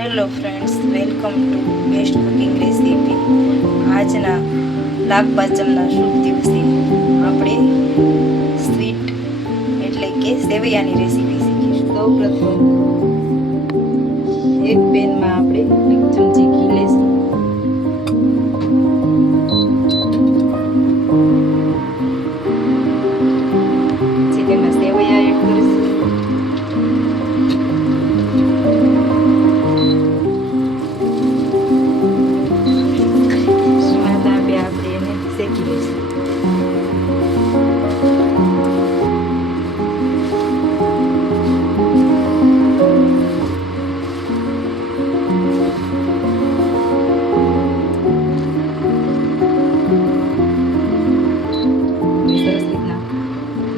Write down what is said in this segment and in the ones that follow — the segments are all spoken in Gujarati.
Hello friends, welcome to best cooking recipe. આજના લાખ પાંચમના શુભ દિવસે આપણે સ્વીટ એટલે કે સેવૈયાની રેસીપી શીખીશું. સૌ પ્રથમ એક પેનમાં આપણે એક ચમચી ઘી લઈશું. પછી તેમાં સેવૈયા એડ કરીશું.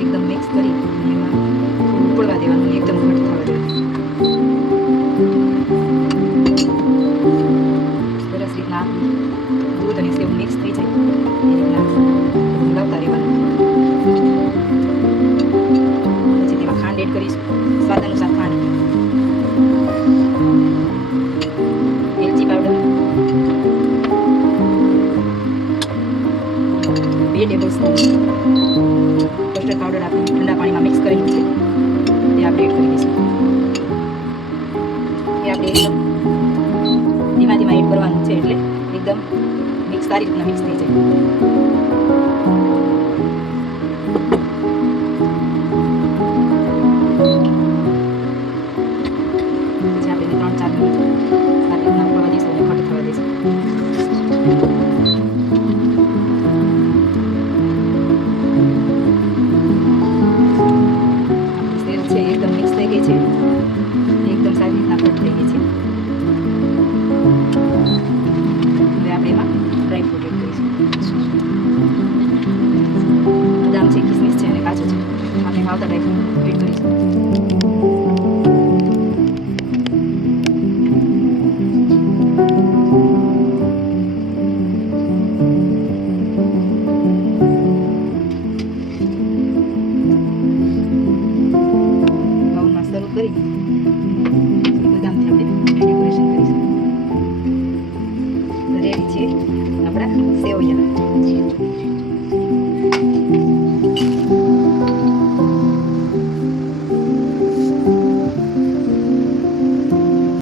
એકદમ મિક્સ કરી એમાં ઉકળવા દેવાનું, એકદમ ઘટ થવા દેવાનું. સરસ રીતના દૂધ અને સેવ મિક્સ થઈ જાય એ રીતના હલાવતા રહેવાનું. પછી તેમાં ખાંડ એડ કરીશું, સ્વાદ અનુસાર ખાંડ, એલચી powder, 2 table spoon custard powder આપણે ઠંડા પાણીમાં મિક્સ કરેલું છે તે આપણે એડ કરી દઈશું. એ આપણે એકદમ ધીમા ધીમા એડ કરવાનું છે એટલે એકદમ મિક્સ સારી રીતના મિક્સ થઈ જાય. પછી આપણે 3-4 મિનિટ સારી રીતના ઉકળવા દઈશું અને ઘટ થવા દઈશું. એકદમ મિક્સ થઈ ગઈ છે, એકદમ સારી રીતના કટ થઈ ગઈ છે. હવે આપણે એમાં ડ્રાયફ્રૂટ એડ કરીશું. બદામ છે, કિસમિસ છે અને કાજુ છે, આપણે ભાવતા ડ્રાયફ્રૂટ એડ કરીશું. કરી બદામથી આપણે ડેકોરેશન કરીશું. રેડી છે આપણા સેવૈયા.